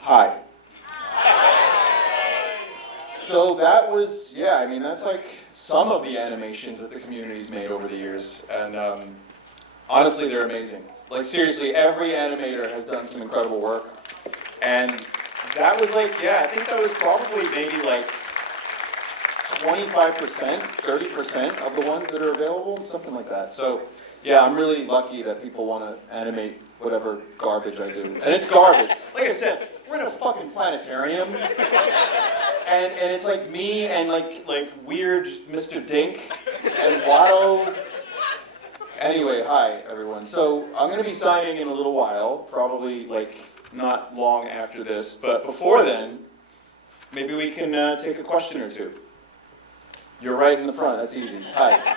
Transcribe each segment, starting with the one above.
Hi. So that was, yeah, I mean, that's like some of the animations that the community's made over the years. And honestly, they're amazing. Like, seriously, every animator has done some incredible work. And that was like, yeah, I think that was probably maybe like 25%, 30% of the ones that are available, something like that. So, yeah, I'm really lucky that people want to animate whatever garbage I do. And it's garbage. Like I said, we're in a fucking planetarium. And it's like me and like weird Mr. Dink and Watto. Anyway, hi everyone. So I'm going to be signing in a little while, probably like not long after this. But before then, maybe we can take a question or two. You're right in the front. That's easy. Hi. Hi.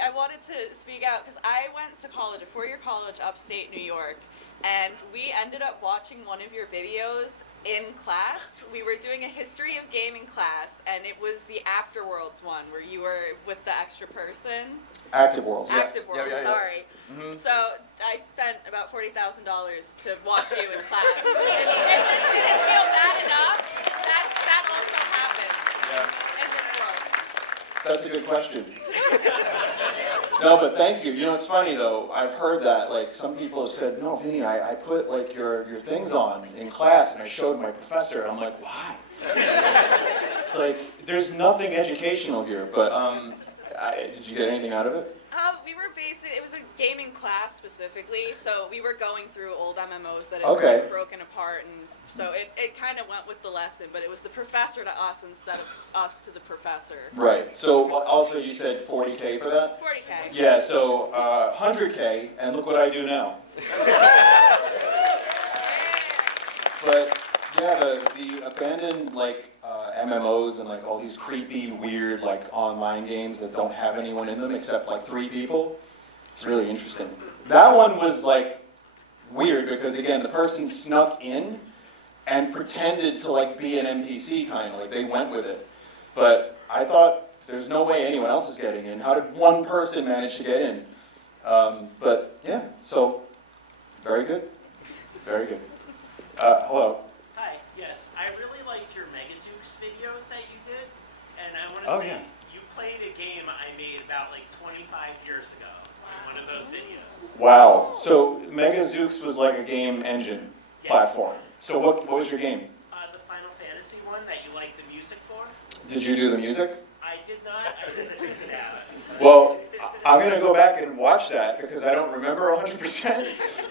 I wanted to speak out because I went to college, a four-year college upstate New York, and we ended up watching one of your videos in class. We were doing a history of gaming class, and it was the Afterworlds one where you were with the extra person. Active Worlds. Yeah. Active Worlds, yeah. Sorry. Mm-hmm. So I spent about $40,000 to watch you in class. If this didn't feel bad enough, that also happened in this world. That's a good question. No, but thank you. You know, it's funny though. I've heard that. Like, some people have said, "No, Vinny, I put like your things on in class, and I showed my professor." And I'm like, "Why?" It's like there's nothing educational here. But did you get anything out of it? We were it was a gaming class specifically, so we were going through old MMOs that had been broken apart, and so it kind of went with the lesson, but it was the professor to us instead of us to the professor. Right. So also you said 40K for that? 40K. Yeah, so 100K, and look what I do now. But yeah, the abandoned like MMOs and like all these creepy, weird like online games that don't have anyone in them except like 3 people. It's really interesting. That one was like weird because again, the person snuck in and pretended to like be an NPC kind of, like they went with it. But I thought there's no way anyone else is getting in. How did one person manage to get in? But yeah, so very good. Very good. Hello. Hi, yes. I really liked your Vinesauce videos that you did. And I want to say, you played a game I made about like 25 years ago in one of those videos. Wow. So Vinesauce was like a game engine platform. So what was your game? The Final Fantasy one that you liked the music for. Did you do the music? I did not. I just figured it out. Well, I'm going to go back and watch that because I don't remember 100%.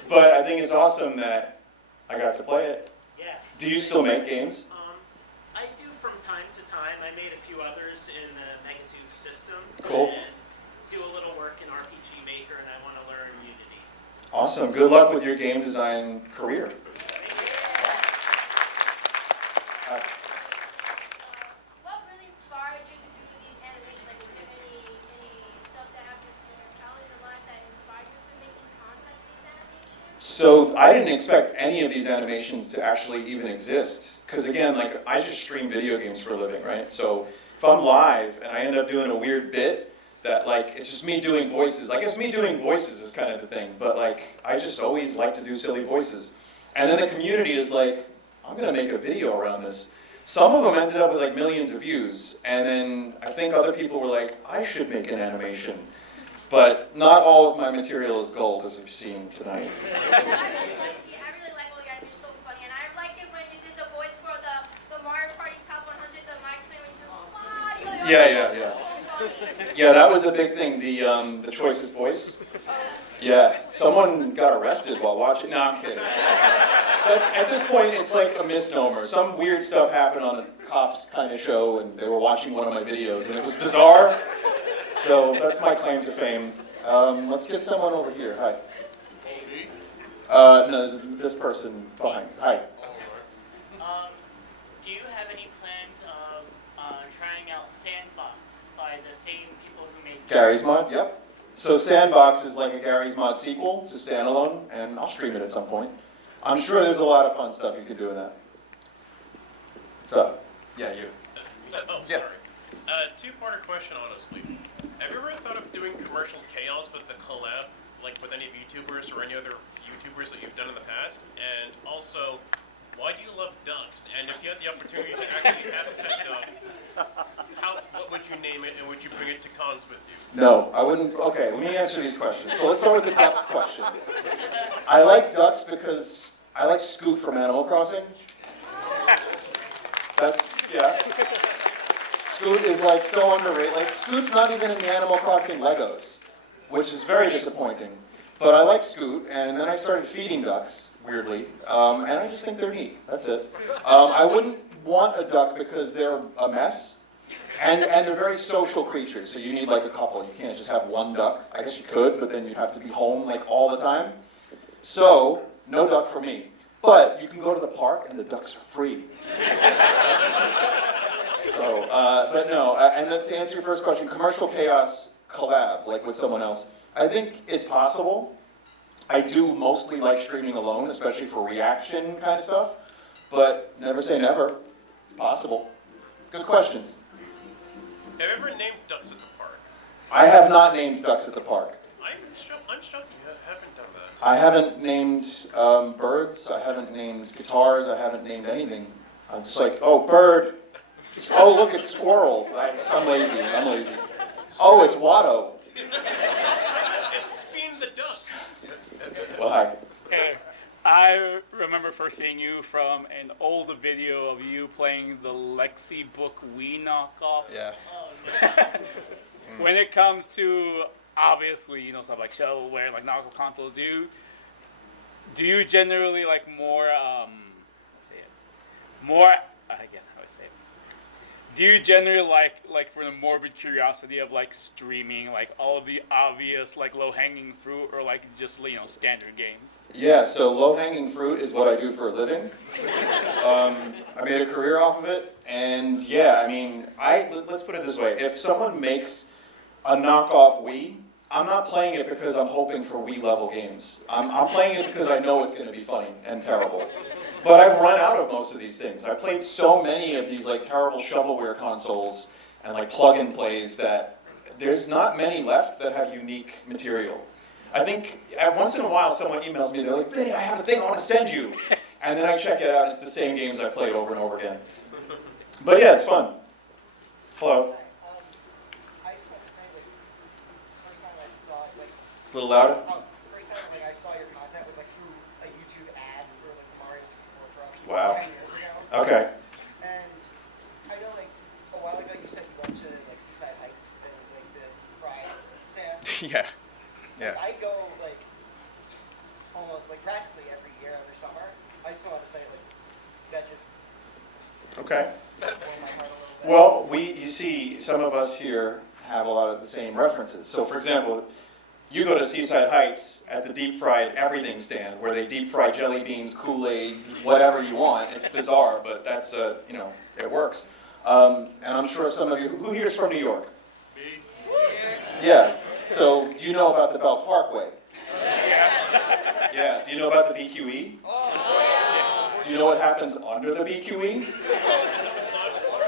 But I think it's awesome that I got to play it. Yeah. Do you still make games? I do from time to time. I made a few others in the Vinesauce system. Cool. And do a little work in RPG Maker, and I want to learn Unity. Awesome. Good luck with your game design career. What really inspired you to do these animations? Like, is there any stuff that happened in your childhood or life that inspired you to make these content, these animations? So I didn't expect any of these animations to actually even exist. Because again, like I just stream video games for a living, right? So if I'm live and I end up doing a weird bit that like, it's just me doing voices. I guess me doing voices is kind of the thing. But like, I just always like to do silly voices. And then the community is like, I'm going to make a video around this. Some of them ended up with like millions of views. And then I think other people were like, I should make an animation. But not all of my material is gold, as we've seen tonight. I really like all your animations, so funny. And I like it when you did the voice for the Mario Party Top 100, the mic play when you do Mario. Yeah. Yeah, that was a big thing, the choices voice. Yeah, someone got arrested while watching. No, I'm kidding. At this point, it's like a misnomer. Some weird stuff happened on a cops kind of show, and they were watching one of my videos, and it was bizarre. So that's my claim to fame. Let's get someone over here. Hi. No, there's this person behind. Hi. Do you have any plans of trying out Sandbox by the same people who made Gary's Mod? Yep. So Sandbox is like a Gary's Mod sequel. It's a standalone, and I'll stream it at some point. I'm sure there's a lot of fun stuff you could do in that. What's up? Yeah, you. Sorry. Two-parter question, honestly. Have you ever thought of doing commercial chaos with the collab? like with any of YouTubers or any other YouTubers that you've done in the past? And also, why do you love ducks? And if you had the opportunity to actually have a pet dog, what would you name it, and would you bring it to cons with you? No, I wouldn't. Okay, let me answer these questions. So let's start with the duck question. I like ducks because I like Scoot from Animal Crossing. Yeah. Scoot is like so underrated. Like Scoot's not even in the Animal Crossing Legos, which is very disappointing. But I like Scoot, and then I started feeding ducks, weirdly, and I just think they're neat. That's it. I wouldn't want a duck because they're a mess, and they're very social creatures, so you need like a couple. You can't just have one duck. I guess you could, but then you'd have to be home like all the time. So, no duck for me. But you can go to the park, and the ducks are free. So, but no, and then to answer your first question, commercial chaos collab, like with someone else, I think it's possible. I do mostly like streaming alone, especially for reaction kind of stuff, but never say never. It's possible. Good questions. Have you ever named ducks at the park? I have not named ducks at the park. I'm shocked you haven't done that. I haven't named birds, I haven't named guitars, I haven't named anything. I'm just like, oh, bird. Oh, look, it's squirrel. I'm lazy. Oh, it's Watto. It's Spin the duck. Well, hi. Hey, I remember first seeing you from an old video of you playing the Lexi Book Wii knockoff. Yeah. When it comes to, obviously, you know, stuff like shovelware, like knockoff consoles, do you generally like more, do you generally like for the morbid curiosity of like streaming, like all of the obvious like low-hanging fruit, or like just, you know, standard games? Yeah, so low-hanging fruit is what I do for a living. I made a career off of it, and yeah, I mean, let's put it this way. If someone makes a knockoff Wii, I'm not playing it because I'm hoping for Wii-level games. I'm playing it because I know it's going to be funny and terrible. But I've run out of most of these things. I played so many of these like terrible shovelware consoles and like plug-and plays that there's not many left that have unique material. I think once in a while someone emails me, they're like, Vinny, I have a thing I want to send you. And then I check it out, and it's the same games I played over and over again. But yeah, it's fun. Hello. I just want to say, like, first time I saw it, like, A little louder? first time like I saw your content was like through a YouTube ad for like Mario 64 Pro Wow. 10 years ago. Okay. And I know like a while ago you said you went to like Seaside Heights and like the fry stand. Yeah. Yeah. I go like almost like practically every year, every summer. I just want to say like that just Okay. warmed my heart a little bit. Well, you see, some of us here have a lot of the same references. So, for example, you go to Seaside Heights at the deep fried everything stand, where they deep fry jelly beans, Kool-Aid, whatever you want. It's bizarre, but that's you know, it works. And I'm sure some of you, who here is from New York? Me. Yeah. So, do you know about the Belt Parkway? Yeah. Do you know about the BQE? Do you know what happens under the BQE?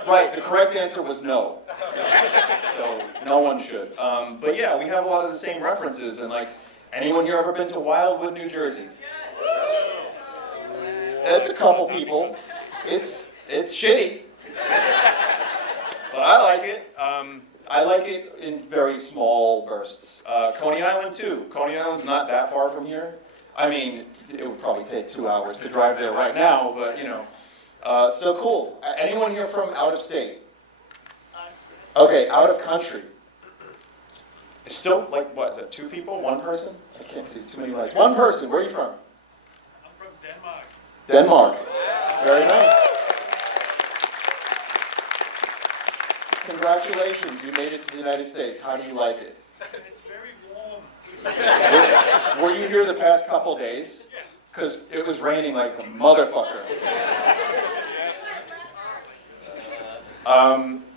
Right, the correct answer was no. So, no one should. But yeah, we have a lot of the same references, and like, anyone here ever been to Wildwood, New Jersey? It's a couple people. It's shitty. But I like it. I like it in very small bursts. Coney Island too. Coney Island's not that far from here. I mean, it would probably take 2 hours to drive there right now, but you know. So cool. Anyone here from out of state? Okay, out of country. It's still like, what is that, 2 people? 1 person? I can't see too many lights. 1 person. Where are you from? I'm from Denmark. Denmark. Very nice. Congratulations, you made it to the United States. How do you like it? It's very warm. Were you here the past couple days? Because it was raining like a motherfucker.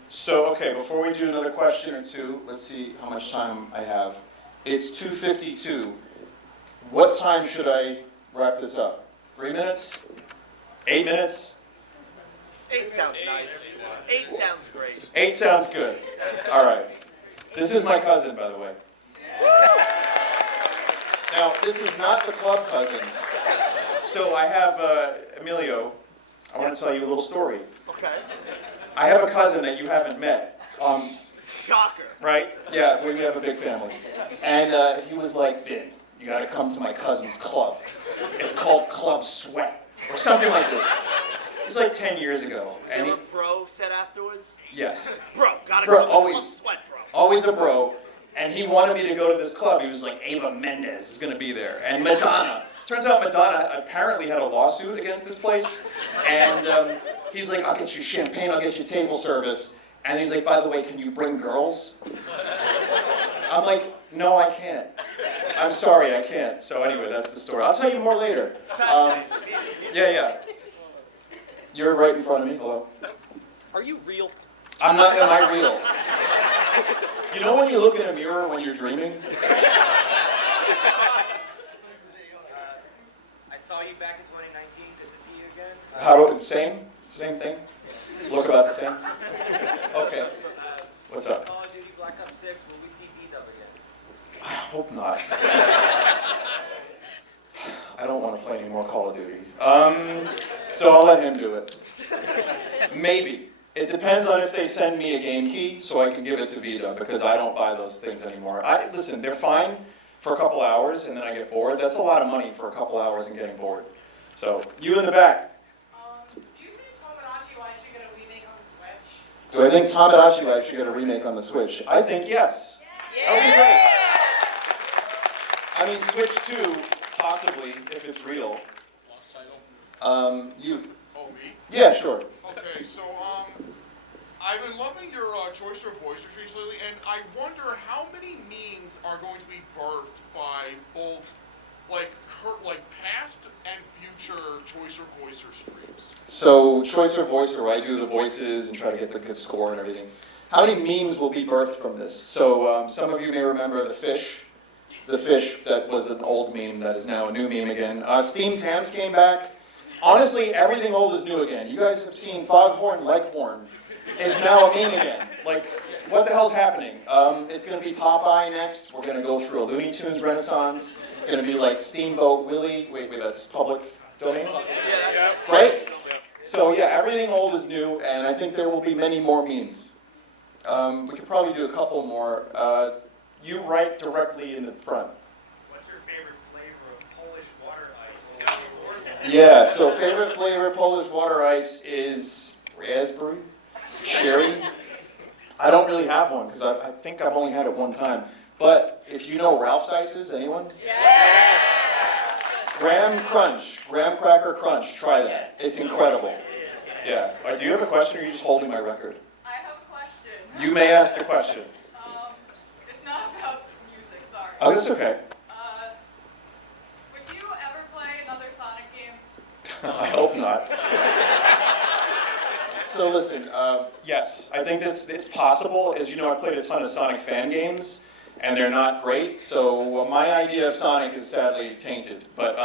So, okay, before we do another question or two, let's see how much time I have. It's 2:52. What time should I wrap this up? 3 minutes? 8 minutes? 8 sounds nice. 8 sounds great. 8 sounds good. All right. This is my cousin, by the way. This is not the club cousin. So I have, Emilio, I want to tell you a little story. Okay. I have a cousin that you haven't met. Shocker. Right? Yeah, we have a big family. And he was like, Vin, you gotta come to my cousin's club. It's called Club Sweat, or something like this. It's like 10 years ago. Is there a bro said afterwards? Yes. Bro, gotta Bro, go to the always. Club Sweat, bro. Always a bro. And he wanted me to go to this club. He was like, Ava Mendes is gonna be there. And Madonna. Turns out Madonna apparently had a lawsuit against this place. And he's like, I'll get you champagne, I'll get you table service. And he's like, by the way, can you bring girls? I'm like, no, I can't. I'm sorry, I can't. So anyway, that's the story. I'll tell you more later. Yeah. You're right in front of me. Hello. Are you real? I'm not. Am I real? You know when you look in a mirror when you're dreaming? I saw you back in 2019. Good to see you again. How do same thing? Look about the same? Okay. What's up? Call of Duty Black Ops 6. Will we see D-Dub again? I hope not. I don't want to play any more Call of Duty. So I'll let him do it. Maybe. It depends on if they send me a game key so I can give it to Vita, because I don't buy those things anymore. Listen, they're fine for a couple hours and then I get bored. That's a lot of money for a couple hours and getting bored. So, you in the back. Do you think Tomodachi Life should get a remake on the Switch? Do I think Tomodachi Life should get a remake on the Switch? I think yes. That would be great. I mean, Switch 2, possibly, if it's real. Lost title? You. Oh, me? Yeah, sure. Okay, so, I've been loving your choice of voice streams lately, and I wonder how many memes are going to be birthed by both, like past and future Choice or Voicer streams. So, Choice or Voicer, where I do the voices and try to get the good score and everything. How many memes will be birthed from this? So, some of you may remember the fish. The fish that was an old meme that is now a new meme again. Steamed hams came back. Honestly, everything old is new again. You guys have seen Foghorn Leghorn is now a meme again. Like, what the hell's happening? It's going to be Popeye next. We're going to go through a Looney Tunes renaissance. It's going to be like Steamboat Willie. Wait, that's public domain? Right? So yeah, everything old is new, and I think there will be many more memes. We could probably do a couple more. You write directly in the front. What's your favorite flavor of Polish water ice? Yeah, so favorite flavor of Polish water ice is raspberry, cherry. I don't really have one because I think I've only had it one time. But if you know Ralph's Ices, anyone? Yeah. Graham Cracker Crunch, try that. It's incredible. Yeah. Do you have a question or are you just holding my record? I have a question. You may ask the question. It's not about music, sorry. Oh, that's okay. Would you ever play another Sonic game? I hope not. So listen, yes, I think it's possible. As you know, I played a ton of Sonic fan games, and they're not great. So my idea of Sonic is sadly tainted. But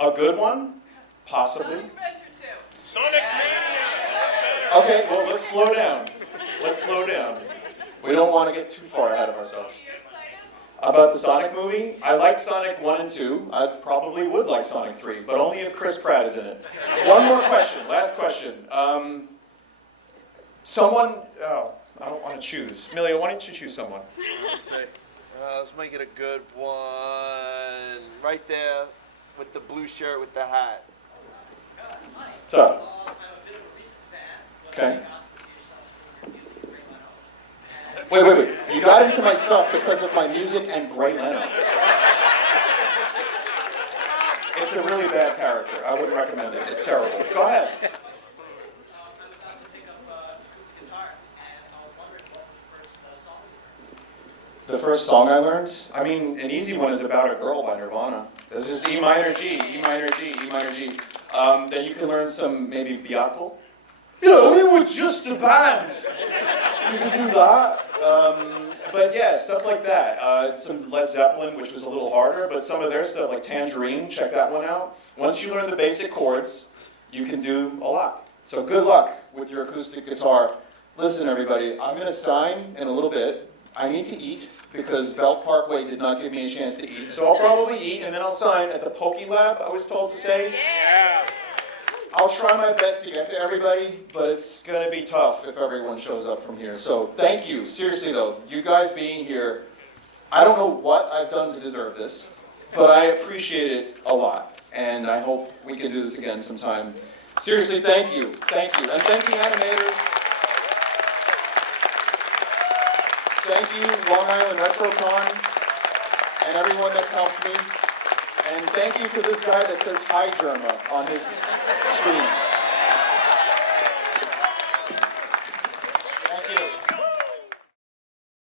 a good one, possibly. Sonic Adventure 2. Sonic Mania! Okay, well, let's slow down. Let's slow down. We don't want to get too far ahead of ourselves. Are you excited? About the Sonic movie, I like Sonic 1 and 2. I probably would like Sonic 3, but only if Chris Pratt is in it. One more question, last question. I don't want to choose. Amelia, why don't you choose someone? Let's make it a good one. Right there with the blue shirt with the hat. What's up? Okay. Wait. You got into my stuff because of my music and Gray Leno. It's a really bad character. I wouldn't recommend it. It's terrible. Go ahead. The first song I learned? I mean, an easy one is About a Girl by Nirvana. This is E minor G, E minor G, E minor G. Then you can learn some, maybe Beatle. You know, we were just a band. You can do that. But yeah, stuff like that. Some Led Zeppelin, which was a little harder, but some of their stuff, like Tangerine, check that one out. Once you learn the basic chords, you can do a lot. So good luck with your acoustic guitar. Listen, everybody, I'm going to sign in a little bit I need to eat because Belt Parkway did not give me a chance to eat. So I'll probably eat and then I'll sign at the Poke Lab, I was told to say. Yeah. I'll try my best to get to everybody, but it's going to be tough if everyone shows up from here. So thank you. Seriously though, you guys being here, I don't know what I've done to deserve this, but I appreciate it a lot. And I hope we can do this again sometime. Seriously, thank you. Thank you. And thank the animators. Thank you, Long Island RetroCon, and everyone that's helped me. And thank you to this guy that says hi, Germa, on his screen.